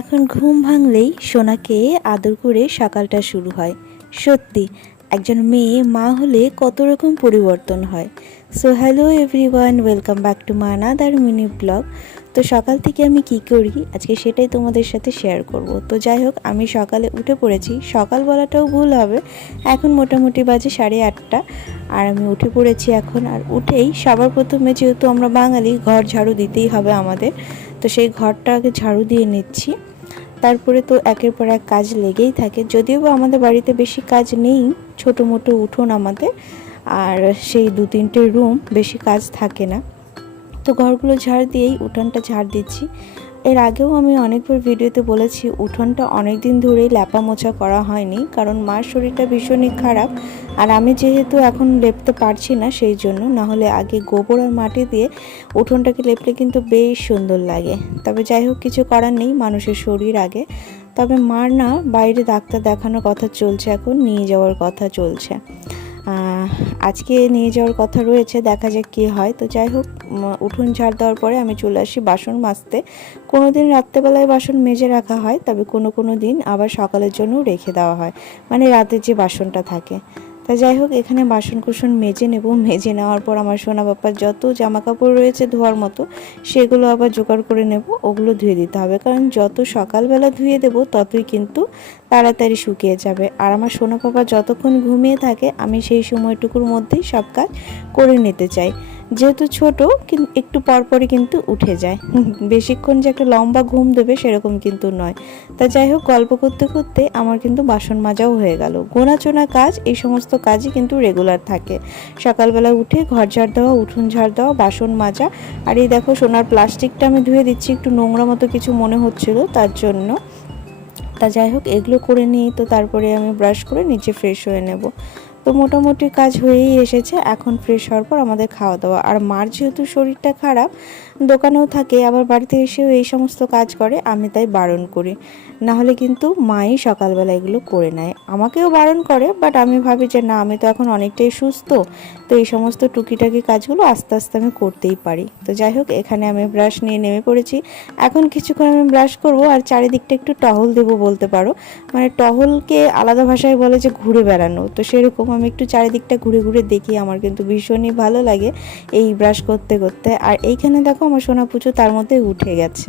এখন ঘুম ভাঙলেই সোনাকে আদর করে সকালটা শুরু হয়। সত্যি একজন মেয়ে মা হলে কত রকম পরিবর্তন হয়। So hello everyone, welcome back to my another mini blog. তো সকাল থেকে আমি কি করি আজকে সেটাই তোমাদের সাথে শেয়ার করব। তো যাই হোক, আমি সকালে উঠে পড়েছি, সকাল বলাটাও ভুল হবে, এখন মোটামুটি বাজে 8:30 আর আমি উঠে পড়েছি এখন। আর উঠেই সবার প্রথমে, যেহেতু আমরা বাঙালি, ঘর ঝাড়ু দিতেই হবে আমাদের, তো সেই ঘরটা আগে ঝাড়ু দিয়ে নিচ্ছি। তারপরে তো একের পর এক কাজ লেগেই থাকে, যদিও বা আমাদের বাড়িতে বেশি কাজ নেই, ছোটো মোটো উঠোন আমাদের, আর সেই 2-3টে রুম, বেশি কাজ থাকে না। তো ঘরগুলো ঝাড় দিয়েই উঠোনটা ঝাড় দিচ্ছি। এর আগেও আমি অনেকবার ভিডিওতে বলেছি, উঠোনটা অনেক দিন ধরেই ল্যাপা মোছা করা হয়নি, কারণ মার শরীরটা ভীষণই খারাপ। আর আমি যেহেতু এখন লেপতে পারছি না, সেই জন্য, না হলে আগে গোবর আর মাটি দিয়ে উঠোনটাকে লেপলে কিন্তু বেশ সুন্দর লাগে। তবে যাই হোক, কিছু করার নেই, মানুষের শরীর আগে। তবে মার না বাইরে ডাক্তার দেখানোর কথা চলছে, এখন নিয়ে যাওয়ার কথা চলছে। আজকে নিয়ে যাওয়ার কথা রয়েছে, দেখা যাক কী হয়। তো যাই হোক, উঠোন ঝাড় দেওয়ার পরে আমি চলে আসি বাসন মাজতে। কোনো দিন রাত্রেবেলায় বাসন মেজে রাখা হয়, তবে কোনো দিন আবার সকালের জন্য রেখে দেওয়া হয়, মানে রাতের যে বাসনটা থাকে। তা যাই হোক, এখানে বাসন কুসন মেজে নেব। মেজে নেওয়ার পর আমার সোনা বাপ্পার যত জামা কাপড় রয়েছে ধোয়ার মতো, সেগুলো আবার জোগাড় করে নেব, ওগুলো ধুয়ে দিতে হবে, কারণ যত সকালবেলা ধুয়ে দেব ততই কিন্তু তাড়াতাড়ি শুকিয়ে যাবে। আর আমার সোনা বাবা যতক্ষণ ঘুমিয়ে থাকে, আমি সেই সময়টুকুর মধ্যেই সব কাজ করে নিতে চাই। যেহেতু ছোট, একটু পরপরই কিন্তু উঠে যায়, বেশিক্ষণ যে একটা লম্বা ঘুম দেবে সেরকম কিন্তু নয়। তা যাই হোক, গল্প করতে করতে আমার কিন্তু বাসন মাজাও হয়ে গেল। গোনাচোনা কাজ, এই সমস্ত কাজই কিন্তু রেগুলার থাকে। সকালবেলা উঠে ঘর ঝাড় দেওয়া, উঠোন ঝাড় দেওয়া, বাসন মাজা। আর এই দেখো, সোনার প্লাস্টিকটা আমি ধুয়ে দিচ্ছি, একটু নোংরা মতো কিছু মনে হচ্ছিল তার জন্য। তা যাই হোক, এগুলো করে নিই, তো তারপরে আমি ব্রাশ করে নিচে ফ্রেশ হয়ে নেব। তো মোটামুটি কাজ হয়েই এসেছে, এখন ফ্রেশ হওয়ার পর আমাদের খাওয়া দাওয়া। আর মার যেহেতু শরীরটা খারাপ, দোকানেও থাকে, আবার বাড়িতে এসেও এই সমস্ত কাজ করে, আমি তাই বারণ করি। না হলে কিন্তু মাই সকালবেলা এগুলো করে নেয়, আমাকেও বারণ করে, বাট আমি ভাবি যে না, আমি তো এখন অনেকটাই সুস্থ, তো এই সমস্ত টুকিটাকি কাজগুলো আস্তে আস্তে আমি করতেই পারি। তো যাই হোক, এখানে আমি ব্রাশ নিয়ে নেমে পড়েছি। এখন কিছুক্ষণ আমি ব্রাশ করব আর চারিদিকটা একটু টহল দেবো বলতে পারো, মানে টহলকে আলাদা ভাষায় বলে যে ঘুরে বেড়ানো, তো সেরকম আমি একটু চারিদিকটা ঘুরে ঘুরে দেখি, আমার কিন্তু ভীষণই ভালো লাগে এই ব্রাশ করতে করতে। আর এইখানে দেখো, আমার সোনা পুজো তার মধ্যে উঠে গেছে।